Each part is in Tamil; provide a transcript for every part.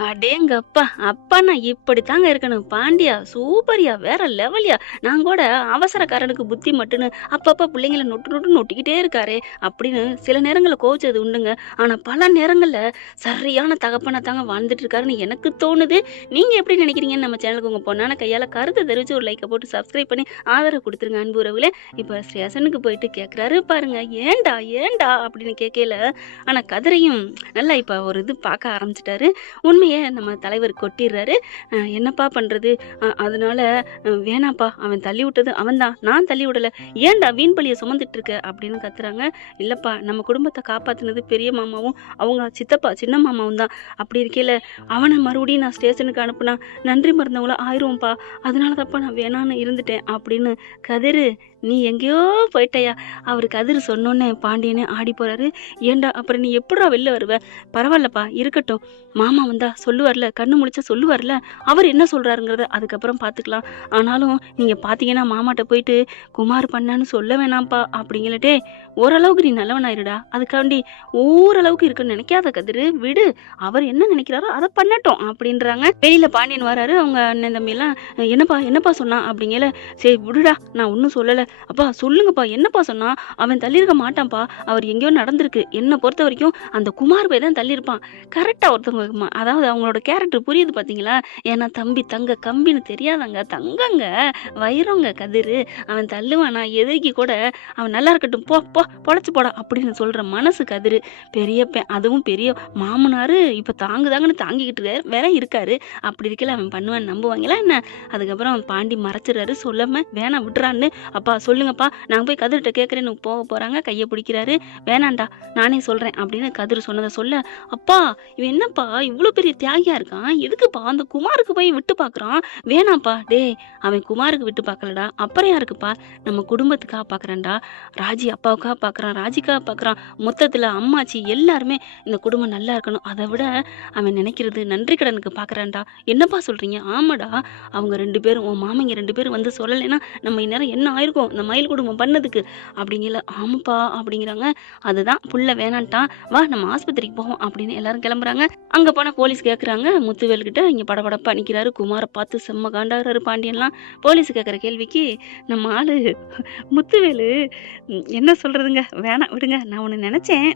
அடேங்கப்பா! அப்பன்னா இப்படித்தாங்க இருக்கணும். பாண்டியா, சூப்பர்யா! வேற லெவல்யா! நான் கூட அவசரக்காரனுக்கு புத்தி மட்டுன்னு அப்பப்ப புள்ளைங்கள நொட்டு நொட்டுன்னு நொட்டிக்கிட்டே இருக்காரே! அப்படின்னு சில நேரங்கள்ல கோவிச்சது உண்டுங்க. ஆனா பல நேரங்கள்ல சரியான தகப்பனா தாங்க வாழ்ந்துட்டு இருக்காருன்னு எனக்கு தோணுது. நீங்க எப்படி நினைக்கிறீங்கன்னு நம்ம சேனலுக்கு உங்க பொண்ணான கையால கருத்த தெரிவிச்சு ஒரு லைக்க போட்டு சப்ஸ்கிரைப் பண்ணி ஆதரவு குடுத்துருங்க அன்பு உறவுகளே! இப்ப ஸ்டேஷனுக்கு போயிட்டு கேட்குறாரு பாருங்க. "ஏன்டா? ஏன்டா?" அப்படின்னு கேட்கையில, ஆனா கதிரையும் நல்லா இப்ப ஒரு இது பார்க்க ஆரம்பிச்சுட்டாரு. உண்மைய நம்ம தலைவர் கொட்டிர்றாரு. என்னப்பா பண்றது? அதனால வேணாம்ப்பா, அவன் தள்ளி விட்டது அவன்தான். நான் தள்ளி விடல. ஏன்டா வீண் பழிய சுமந்துட்டு இருக்க? அப்படின்னு கத்துறாங்க. இல்லப்பா, நம்ம குடும்பத்த காப்பாத்துனது பெரிய மாமாவும், அவங்க சித்தப்பா சின்ன மாமாவும் தான். அப்படி இருக்கையில அவன மறுபடியும் நான் ஸ்டேஷனுக்கு அனுப்புனா நன்றி மறந்தவங்களா ஆயிருவோம்ப்பா. அதனால தான்ப்பா நான் வேணான்னு இருந்துட்டேன் அப்படின்னு. கதிரு, நீ எங்கேயோ போயிட்டயா? அவரு கதிரு சொன்னோன்னே பாண்டியனே ஆடி போறாரு. ஏன்டா அப்புறம் நீ எப்புட்றா வெளில வருவ? பரவாயில்லப்பா இருக்கட்டும். மாமா வந்தா சொல்லுவார்ல, கண்ணு முழிச்சா சொல்லுவார்ல, அவர் என்ன சொல்றாருங்கிறத அதுக்கப்புறம் பார்த்துக்கலாம். ஆனாலும் நீங்க பார்த்தீங்கன்னா மாமாட்ட போயிட்டு குமார் பண்ணான்னு சொல்ல வேணாம்ப்பா அப்படிங்கல. டேய், ஓரளவுக்கு நீ நல்லவனாயிருடா. அதுக்காண்டி ஓரளவுக்கு இருக்குன்னு நினைக்காத கதிரு, விடு. அவர் என்ன நினைக்கிறாரோ அத பண்ணட்டும் அப்படின்றாங்க. வெளியில பாண்டியன் வராரு. அவங்க அண்ணன் தம்பிலாம் என்னப்பா என்னப்பா சொன்னான் அப்படிங்கல. சரி விடுடா, நான் ஒன்றும் சொல்லல. அப்பா சொல்லுங்கப்பா, என்னப்பா சொன்னா? அவன் தள்ளியிருக்க மாட்டான்ப்பா. அவர் எங்கேயோ நடந்திருக்கு. என்ன பொறுத்த வரைக்கும் அந்த குமார் போய் தான் தள்ளியிருப்பான். கரெக்டா ஒருத்தவங்க அதாவது அவங்களோட கேரக்டர் புரியுது பார்த்தீங்களா? ஏன்னா தம்பி தங்க கம்பின்னு தெரியாதங்க, தங்கங்க, வைரங்க கதிரு. அவன் தள்ளுவானா? எதிரிக்கு கூட அவன் நல்லா இருக்கட்டும், போ போ பொழைச்சு போடா அப்படின்னு சொல்ற மனசு கதிரு. பெரியப்பன், அதுவும் பெரிய மாமனாரு இப்ப தாங்குதாங்கன்னு தாங்கிக்கிட்டு வேற இருக்காரு. அப்படி இருக்கையில அவன் பண்ணுவான்னு நம்புவாங்களா என்ன? அதுக்கப்புறம் பாண்டி மறைச்சிடுறாரு, சொல்லாம வேணாம் விட்டுறான்னு. அப்பா சொல்லுங்கப்பா, நாங்க போய் கதிர்கிட்ட கேட்கறேன்னு போறாங்க. கையை பிடிக்கிறாரு. வேணாண்டா, நானே சொல்றேன் அப்படின்னு கதிர் சொன்னதை சொல்ல, அப்பா இவன் என்னப்பா இவ்வளோ பெரிய தியாகியா இருக்கான்? எதுக்குப்பா அந்த குமாருக்கு போய் விட்டு பார்க்குறான்? வேணாம்ப்பா. டேய், அவன் குமாருக்கு விட்டு பார்க்கலடா. அப்புறம் யாருக்குப்பா? நம்ம குடும்பத்துக்காக பார்க்குறான்டா. ராஜி அப்பாவுக்காக பார்க்குறான், ராஜிக்காக பார்க்குறான். மொத்தத்தில் அம்மாச்சி எல்லாருமே இந்த குடும்பம் நல்லா இருக்கணும். அதை விட அவன் நினைக்கிறது நன்றி கடனுக்கு பார்க்குறான்டா. என்னப்பா சொல்றீங்க? ஆமாடா, அவங்க 2 பேரும், உன் மாமங்க 2 பேரும் வந்து சொல்லலைன்னா நம்ம இந்நேரம் என்ன ஆயிருக்கும் இந்த மயில் குடும்பம் பண்ணதுக்கு அப்படிங்கல. ஆமாப்பா அப்படிங்கிறாங்க. அதுதான் புள்ள வேணான்ட்டான், வா நம்ம ஆஸ்பத்திரிக்கு போவோம் அப்படின்னு எல்லாரும் கிளம்புறாங்க. அங்க போனா போலீஸ் கேட்குறாங்க. முத்துவேல் கிட்ட இங்க படபடப்பா நிற்கிறாரு. குமாரை பார்த்து செம்ம காண்டாகிறாரு பாண்டியன்லாம். போலீஸ் கேட்குற கேள்விக்கு நம்ம ஆளு முத்துவேலு என்ன சொல்றதுங்க, வேணாம் விடுங்க. நான் ஒன்று நினைச்சேன்,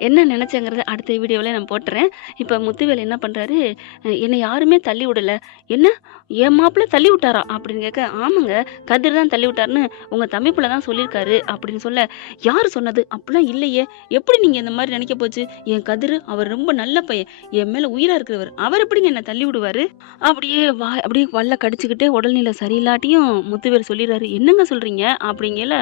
என்ன நினைச்சேங்கிறத அடுத்த வீடியோவில் நான் போட்டுறேன். இப்போ முத்துவேல் என்ன பண்றாரு, என்னை யாருமே தள்ளி விடல. என்ன, என் மாப்பிள்ள தள்ளி விட்டாரா அப்படின்னு கேட்க, ஆமாங்க கதிர் தான் தள்ளி விட்டாருன்னு உங்க தம்பி பிள்ளை தான் சொல்லியிருக்காரு அப்படின்னு சொல்ல, யார் சொன்னது? அப்படிலாம் இல்லையே, எப்படி நீங்க இந்த மாதிரி நினைக்க போச்சு? என் கதிர் அவர் ரொம்ப நல்ல பையன், என் மேல உயிரா இருக்கிறவர், அவர் எப்படிங்க என்ன தள்ளி விடுவாரு? அப்படியே வல்ல கடிச்சுக்கிட்டே உடல்நிலை சரியில்லாட்டியும் முத்துவேல் சொல்லிடுறாரு. என்னங்க சொல்றீங்க அப்படிங்கல.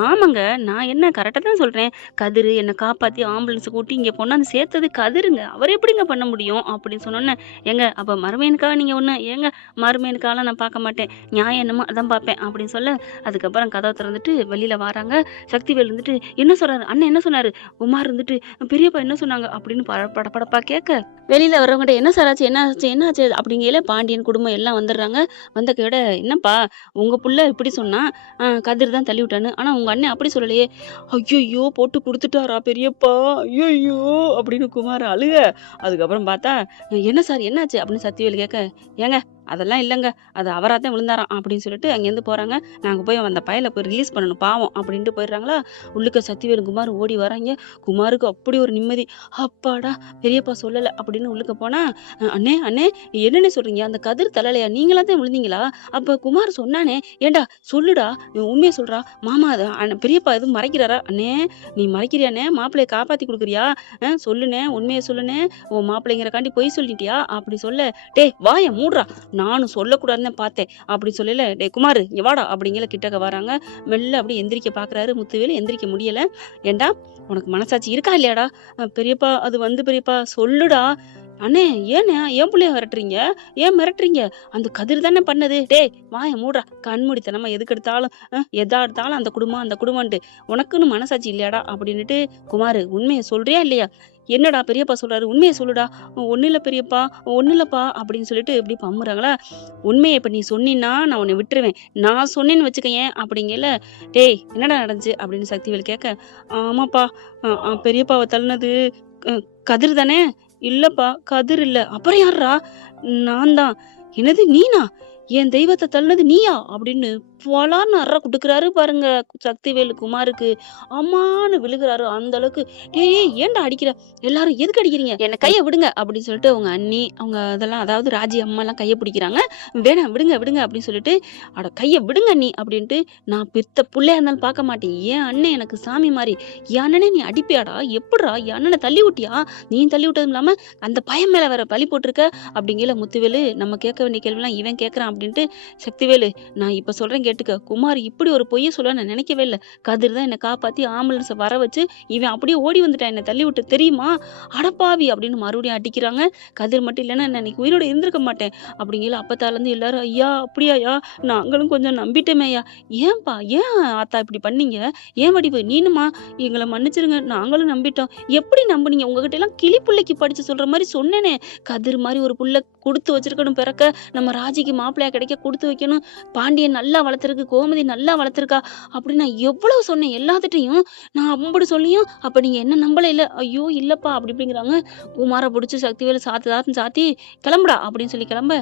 ஆமாங்க, நான் என்ன கரெக்டா தான் சொல்றேன். கதிர் என்னை காப்பாத்தி ஆம்புலன்ஸ் கூட்டி இங்க பொண்ணாந்து சேர்த்தது கதிருங்க, அவர் எப்படிங்க பண்ண முடியும் அப்படின்னு சொன்னோன்னே, ஏங்க அப்ப மருமையனுக்காக நீங்க ஒண்ணு, ஏங்க மருமையனுக்காக நான் பார்க்க மாட்டேன், நியாயம் என்னமோ அதான் பார்ப்பேன் அப்படின்னு சொல்ல, அதுக்கப்புறம் கதவை திறந்துட்டு வெளியில வராங்க. சக்திவேல் இருந்துட்டு என்ன சொல்றாரு, அண்ணன் என்ன சொன்னாரு? குமார் இருந்துட்டு பெரியப்பா என்ன சொன்னாங்க அப்படின்னு படபடப்பா கேட்க, வெளியில வர்றவங்ககிட்ட என்ன சார் ஆச்சு, என்ன ஆச்சு, என்ன ஆச்சு அப்படிங்கல. பாண்டியன் குடும்பம் எல்லாம் வந்துடுறாங்க. வந்த கையோட, என்னப்பா உங்க புள்ள இப்படி சொன்னா, கதிர் தான் தள்ளி விட்டான்னு, ஆனா உங்க அண்ணன் அப்படி சொல்லலையே. ஐயோ போட்டு கொடுத்துட்டாரா பெரியப்பா, ஐயோ அப்படின்னு குமார் அழுக. அதுக்கப்புறம் பார்த்தா, என்ன சார் என்னாச்சு அப்படின்னு சத்திவேல் கேட்க, ஏங்க அதெல்லாம் இல்லைங்க, அது அவராத்தான் விழுந்தாராம் அப்படின்னு சொல்லிட்டு அங்கேருந்து போறாங்க. நாங்க போய் அந்த பயலை போய் ரிலீஸ் பண்ணணும் பாவம் அப்படின்ட்டு போயிடுறாங்களா. உள்ளுக்க சத்திவேல் குமார் ஓடி வராங்க. குமாருக்கு அப்படி ஒரு நிம்மதி, அப்பாடா பெரியப்பா சொல்லலை அப்படின்னு உள்ளுக்க போனா, அண்ணே அண்ணே என்னென்ன சொல்றீங்க, அந்த கதிர் தள்ளலையா, நீங்களா தான் விழுந்தீங்களா? அப்ப குமார் சொன்னானே, ஏண்டா சொல்லுடா, உண்மையை சொல்றா, மாமா பெரியப்பா எதுவும் மறைக்கிறாரா? அண்ணே நீ மறைக்கிறியாண்ணே, மாப்பிள்ளைய காப்பாத்தி கொடுக்குறியா? சொல்லுனே, உண்மையை சொல்லுனே, உன் மாப்பிள்ளைங்கிறக்காண்டி பொய் சொல்லிட்டியா அப்படி சொல்ல, டே வாய மூடுறா, நானும் சொல்லக்கூடாதுன்னு பார்த்தேன் அப்படி சொல்லல. டே குமார் இங்க வாடா அப்படிங்கிற கிட்டக்க வராங்க. மெல்ல அப்படி எந்திரிக்க பாக்குறாரு முத்துவேல், எந்திரிக்க முடியல. ஏண்டா உனக்கு மனசாட்சி இருக்கா இல்லையாடா? பெரியப்பா அது வந்து பெரியப்பா சொல்லுடா. அண்ணே ஏண்ணே ஏன் பிள்ளைய மிரட்டுறீங்க, ஏன் மிரட்டுறீங்க? அந்த கதிர் தானே பண்ணது. டேய் வாய மூடுறா, கண்மூடித்தனமா எதுக்கு எடுத்தாலும் எதா எடுத்தாலும் அந்த குடும்பம் அந்த குடும்பம்ட்டு, உனக்குன்னு மனசாட்சி இல்லையாடா அப்படின்னுட்டு. குமார் உண்மையை சொல்றியா இல்லையா? என்னடா பெரியப்பா சொல்றாரு, உண்மையை சொல்லுடா. ஒன்னும் இல்லை பெரியப்பா, ஒன்னும் இல்லப்பா அப்படின்னு சொல்லிட்டு இப்படி பம்முறாங்களா. உண்மையை இப்ப நீ சொன்னீன்னா நான் உன்னை விட்டுருவேன், நான் சொன்னேன்னு வச்சுக்கேன் அப்படிங்கல. டேய் என்னடா நடந்துச்சு அப்படின்னு சக்திவேல் கேட்க, ஆமாப்பா பெரியப்பாவை தள்ளினது கதிர் தானே, இல்லப்பா கதிர் இல்ல. அப்புறம் யார்ரா? நான் தான். என்னது நீனா? என் தெய்வத்த தள்ளுனது நீயா? அப்படின்னு பொலார்ன்னு அற குடுக்குறாரு பாருங்க சக்திவேலு குமாருக்கு. அம்மான்னு விழுகுறாரு. அந்த அளவுக்கு, "டேய் ஏய் ஏன்டா அடிக்கிற? எல்லாரும் எதுக்கு அடிக்கிறீங்க? என்ன கைய விடுங்க" அப்படின்னு சொல்லிட்டு அவங்க அண்ணி, அவங்க அதெல்லாம் அதாவது ராஜி அம்மாலாம் கைய பிடிக்கிறாங்க. "வேணாம் விடுங்க, விடுங்க" அப்படின்னு சொல்லிட்டு, "அட கைய விடுங்க அண்ணி" அப்படின்ட்டு, "நான் பெத்த புள்ளையா இருந்தாலும் பார்க்க மாட்டேன். என் அண்ணன் எனக்கு சாமி மாரி. என் அண்ணனே நீ அடிப்பியாடா? எப்புட்றா? என் அண்ணன தள்ளி விட்டியா? நீ தள்ளி விட்டதும் இல்லாம அந்த பையன் மேல வேற பழி போட்டுருக்க" அப்படிங்கையில முத்துவேலு, நம்ம கேட்க வேண்டிய கேள்விலாம் இவன் கேட்கறான் அப்படின்ட்டு, "சக்திவேலு நான் இப்ப சொல்றேன் கேட்டுக்க. குமார் இப்படி ஒரு பொய்ய சொல்லுவான்னு நான் நினைக்கவே இல்ல. கதிர் தான் என்ன காப்பாத்தி ஆம்புலன்ஸ வர வச்சு, இவன் அப்படியே ஓடி வந்துட்டான் என்ன தள்ளி விட்டு தெரியுமா? அடப்பாவி!" அப்படின்னு மறுபடியும் அடிக்கிறாங்க. கதிர் மட்டும் இல்லன்னா நான் இன்னைக்கு உயிரோட இருந்திருக்க மாட்டேன். அப்படிங்கையில அப்பத்தாலருந்து எல்லாரும், "ஐயா! அப்படியாய்யா? நாங்களும் கொஞ்சம் நம்பிட்டோமேய்யா." "ஏன்பா? ஏன் ஆத்தா இப்படி பண்ணீங்க? ஏன் வடிவு? நீனுமா? எங்கள மன்னிச்சிருங்க. நாங்களும் நம்பிட்டோம்." "எப்படி நம்புனீங்க? உங்ககிட்ட எல்லாம் கிளி புள்ளைக்கு படிச்சு சொல்ற மாரி சொன்னேனே. கதிர் மாரி ஒரு புள்ள குடுத்து வச்சிருக்கணும் பிறக்க. நம்ம ராஜிக்கு மாப்பிள்ளையா கிடைக்க குடுத்து வைக்கணும். பாண்டியன் நல்லா வளர்த்துருக்கு, கோமதி நல்லா வளர்த்துருக்கா அப்படின்னு நான் எவ்வளவு சொன்னேன் எல்லாத்துட்டயும். நான் அம்புட்டு சொல்லியும் அப்ப நீங்க என்ன நம்பல இல்ல. ஐயோ இல்லப்பா அப்படி இப்படிங்கிறாங்க. குமார புடிச்சு சக்திவேலு சாத்து சாத்தி கிளம்புடா அப்படின்னு சொல்லி கிளம்ப,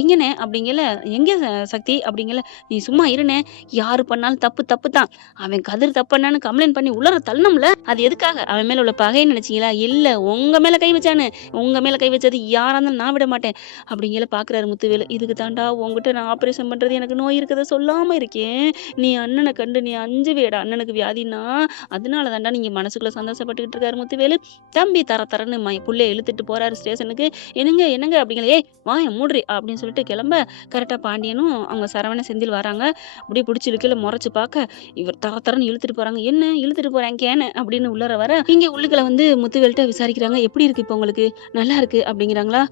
எங்கண்ணே அப்படிங்கல, எங்க சக்தி அப்படிங்கல, நீ சும்மா இருண்ணே. யாரு பண்ணாலும் தப்பு தப்பு தான். அவன் கதிர் தப்பு பண்ணான்னு கம்ப்ளைண்ட் பண்ணி உள்ளர தள்ளணும்ல. அது எதுக்காக? அவன் மேல உள்ள பகைன்னு நினைச்சீங்களா? இல்ல உங்க மேல கை வச்சானு. உங்க மேல கை வச்சது யாரா இருந்தாலும் நான் விட மாட்டேன் அப்படிங்கல பாக்குறாரு முத்துவேலு. இதுக்கு தாண்டா உன்கிட்ட நான் ஆபரேஷன் பண்றது எனக்கு நோய் இருக்கத சொல்லாம இருக்கேன். நீ அண்ணனை கண்டு நீ அஞ்சுவேடா அண்ணனுக்கு வியாதின்னா. அதனால தாண்டா நீங்க மனசுக்குள்ள சந்தோஷப்பட்டுக்கிட்டு இருக்காரு முத்துவேலு. தம்பி தரன்னு புள்ளைய இழுத்துட்டு போறாரு ஸ்டேஷனுக்கு. என்னங்க என்னங்க அப்படிங்கிற, "ஏய் வாய மூடுறி" அப்படின்னு சொல்லிட்டு கிளம்ப கரெக்டா பாண்டியனும் அவங்க சரவண செந்தில் வராங்க. அப்படியே பிடிச்சி இழுக்கையில முறைச்சு பார்க்க இவர் தரன்னு இழுத்துட்டு போறாங்க. "என்ன இழுத்துட்டு போறேன் கேன" அப்படின்னு உள்ளர வர இங்க உள்ளுக்குள்ள வந்து முத்துவேல்கிட்ட விசாரிக்கிறாங்க. "எப்படி இருக்கு இப்ப உங்களுக்கு? நல்லா இருக்கு" அப்படிங்கிறாங்களா.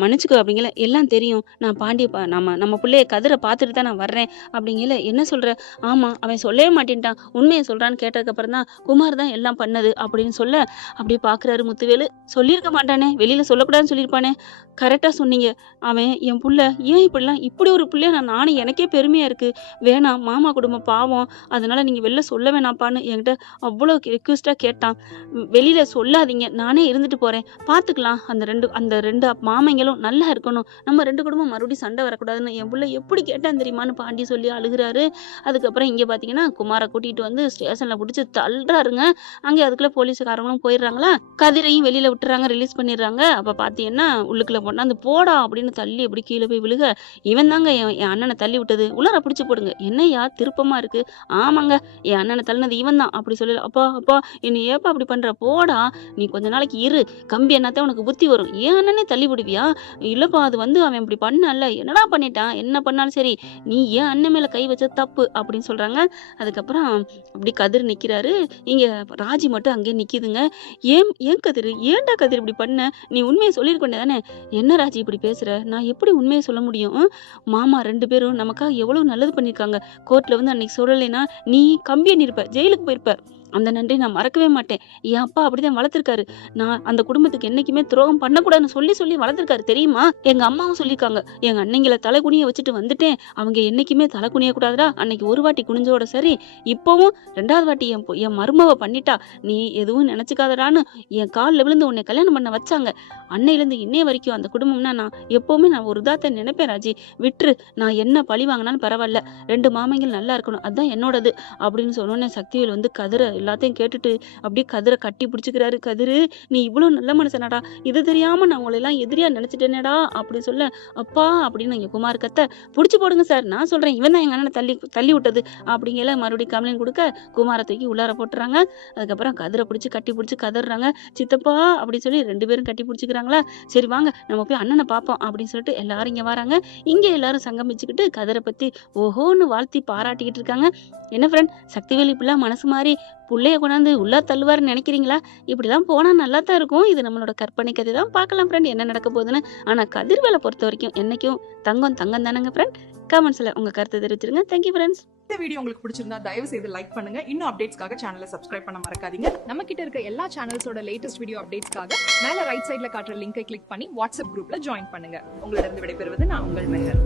மன்னிச்சுக்கோ அப்படிங்கல, "எல்லாம் தெரியும். நான் நம்ம புள்ளைய கதிர பார்த்துட்டு தான் நான் வர்றேன்" அப்படிங்கல, "என்ன சொல்ற?" "ஆமா அவன் சொல்லவே மாட்டேன்ட்டான். உண்மைய சொல்றான்னு கேட்டதுக்கு அப்புறம் தான் குமார் தான் எல்லாம் பண்ணது" அப்படின்னு சொல்ல, அப்படியே பார்க்குறாரு முத்துவேலு. "சொல்லியிருக்க மாட்டானே, வெளியில சொல்லக்கூடாதுன்னு சொல்லியிருப்பானே." "கரெக்டா சொன்னீங்க. அவன் என் புள்ள. ஏன் இப்படிலாம் இப்படி ஒரு புள்ளைய நானும் எனக்கே பெருமையா இருக்கு. வேணாம் மாமா குடும்பம் பாவம். அதனால நீங்க வெளில சொல்ல வேணாம்ப்பான்னு என்கிட்ட அவ்வளோ ரிக்வெஸ்ட்டா கேட்டான். வெளியில சொல்லாதீங்க. நானே இருந்துட்டு போறேன். பார்த்துக்கலாம். அந்த 2 மாமைங்களும் நல்லா இருக்கணும். நம்ம 2 குடும்பம் மறுபடியும் சண்டை வரக்கூடாதுன்னு என் புள்ள எப்படி கேட்டான் தெரியுமான்னு" பாண்டி சொல்லி அழுகுறாரு. அதுக்கப்புறம் இங்க பார்த்தீங்கன்னா, குமார கூட்டிட்டு வந்து ஸ்டேஷன்ல புடிச்சு தள்ளுறாருங்க. அங்கே அதுக்குள்ள போலீஸ்காரங்களும் போயிடுறாங்களா. கதிரையும் வெளியில விட்டுறாங்க, ரிலீஸ் பண்ணிடுறாங்க. அப்ப பார்த்தீங்கன்னா, உள்ளுக்குள்ள கொண்டாந்து "போடா" அப்படின்னு தள்ளி அப்படி கீழ போய் விழுக, "இவன் தாங்க என் அண்ணன தள்ளி விட்டது. உள்ளார புடிச்சு போடுங்க." "என்னய்யா திருப்பமா இருக்கு?" "ஆமாங்க என் அண்ணன தள்ளுனது இவன் தான்" அப்படி சொல்லல. "அப்பா அப்பா என்னை ஏப்பா அப்படி பண்ற? போடா. நீ கொஞ்ச நாளைக்கு இரு. கம்பி என்னாத்தான் உனக்கு புத்தி வரும். என் அண்ணனே தள்ளி விடுவியா? இல்லப்பா அது வந்து அவன் இப்படி பண்ணான்ல. என்னடா பண்ணிட்டான்? என்ன பண்ணாலும் சரி. நீ என் அண்ணன் மேல கை வச்சது தப்பு" அப்படின்னு சொல்றாங்க. அதுக்கப்புறம் அப்படி கதிர் நிக்கிறாரு. இங்க ராஜி மட்டும் அங்கேயே நிக்குதுங்க. "ஏன் ஏன் கதிர்? ஏன்டா கதிர் இப்படி பண்ண? நீ உண்மைய சொல்லிருக்க வேண்டியதானே?" "என்ன ராஜி இப்படி பேசுற? நான் எப்படி உண்மைய சொல்ல முடியும்? மாமா 2 பேரும் நமக்காக எவ்வளவு நல்லது பண்ணியிருக்காங்க. கோர்ட்ல வந்து அன்னைக்கு சொல்லலைன்னா நீ கம்பி எண்ணிருப்ப. ஜெயிலுக்கு போயிருப்ப. அந்த நன்றிய நான் மறக்கவே மாட்டேன். என் அப்பா அப்படிதான் வளர்த்துருக்காரு. நான் அந்த குடும்பத்துக்கு என்னைக்குமே துரோகம் பண்ணக்கூடாதுன்னு சொல்லி சொல்லி வளர்த்துருக்காரு தெரியுமா? எங்க அம்மாவும் சொல்லியிருக்காங்க. எங்க அண்ணங்கள தலை குனிய வச்சுட்டு வந்துட்டேன். அவங்க என்னைக்குமே தலை குனியக்கூடாதுடா. அன்னைக்கு ஒரு வாட்டி குனிஞ்சோட சரி. இப்பவும் 2வது வாட்டி என் மருமவ பண்ணிட்டா. நீ எதுவும் நினைச்சுக்காதடான்னு என் கால்ல விழுந்து உன்னை கல்யாணம் பண்ண வச்சாங்க. அன்னையிலேருந்து இன்னைய வரைக்கும் அந்த குடும்பம்னா நான் ஒரு இதாத்த நினைப்பேன் ராஜி. விட்டுரு. நான் என்ன பழி வாங்கினாலும் பரவாயில்ல. 2 மாமங்கள் நல்லா இருக்கணும். அதான் என்னோடது" அப்படின்னு சொன்னோனே சக்திவேல் வந்து கதிர எல்லாத்தையும் கேட்டுட்டு அப்படியே கதிர கட்டி பிடிச்சுக்கிறாரு. "கதிரு நீ இவ்வளவு நல்ல மனுஷனாடா. இது தெரியாம நான் உங்களை எல்லாம் எதிரியா நினைச்சிட்டேனேடா" அப்படி சொல்ல, "அப்பா" அப்படின்னு இங்க குமார் கத்த, "புடிச்சு போடுங்க சார். நான் சொல்றேன் இவன் தான் எங்க அண்ணனை தள்ளி தள்ளி விட்டது" அப்படிங்கல மறுபடியும் கம்ப்ளைண்ட் கொடுக்க குமார தூக்கி உள்ளார போட்டுறாங்க. அதுக்கப்புறம் கதிரை பிடிச்சு கட்டி பிடிச்சு கதறாங்க. "சித்தப்பா" அப்படின்னு சொல்லி 2 பேரும் கட்டி பிடிச்சிக்கிறாங்களா. "சரி வாங்க நம்ம போய் அண்ணனை பார்ப்போம்" அப்படின்னு சொல்லிட்டு எல்லாரும் இங்க வராங்க. இங்க எல்லாரும் சங்கமிச்சுக்கிட்டு கதிரை பத்தி ஓஹோன்னு வாழ்த்தி பாராட்டிக்கிட்டு இருக்காங்க. என்ன ஃப்ரெண்ட், சக்திவேல் இப்படிலாம் மனசு மாறி புள்ளைய கொண்டாந்து உள்ளார தள்ளுவாருன்னு நினைக்கிறீங்களா? இப்படிலாம் போனா நல்லா தான் இருக்கும். இது நம்மளோட கற்பனை கதை தான். பார்க்கலாம் ஃப்ரெண்ட் என்ன நடக்க போகுதுன்னு. ஆனா கதிர்வேலை பொறுத்த வரைக்கும் என்னைக்கும் தங்கம் தங்கம் தானங்க ஃப்ரெண்ட். கமெண்ட்ஸ்ல உங்க கருத்தை தெரிவிச்சிருங்க. Thank you friends. இந்த வீடியோ உங்களுக்கு பிடிச்சிருந்தா தயவு செய்து லைக் பண்ணுங்க. இன்னும் அப்டேட்ஸ்க்காக சேனலை சப்ஸ்கிரைப் பண்ண மறக்காதீங்க. நம்ம கிட்ட இருக்க எல்லா சேனல்ஸோட லேட்டஸ்ட் வீடியோ அப்டேட்ஸ்க்காக மேல ரைட் சைடுல காட்டுற லிங்கை கிளிக் பண்ணி வாட்ஸ்அப் குரூப்ல ஜாயின் பண்ணுங்க. உங்களிடம் விடைபெறுவது நான் உங்கள் மெஹர்.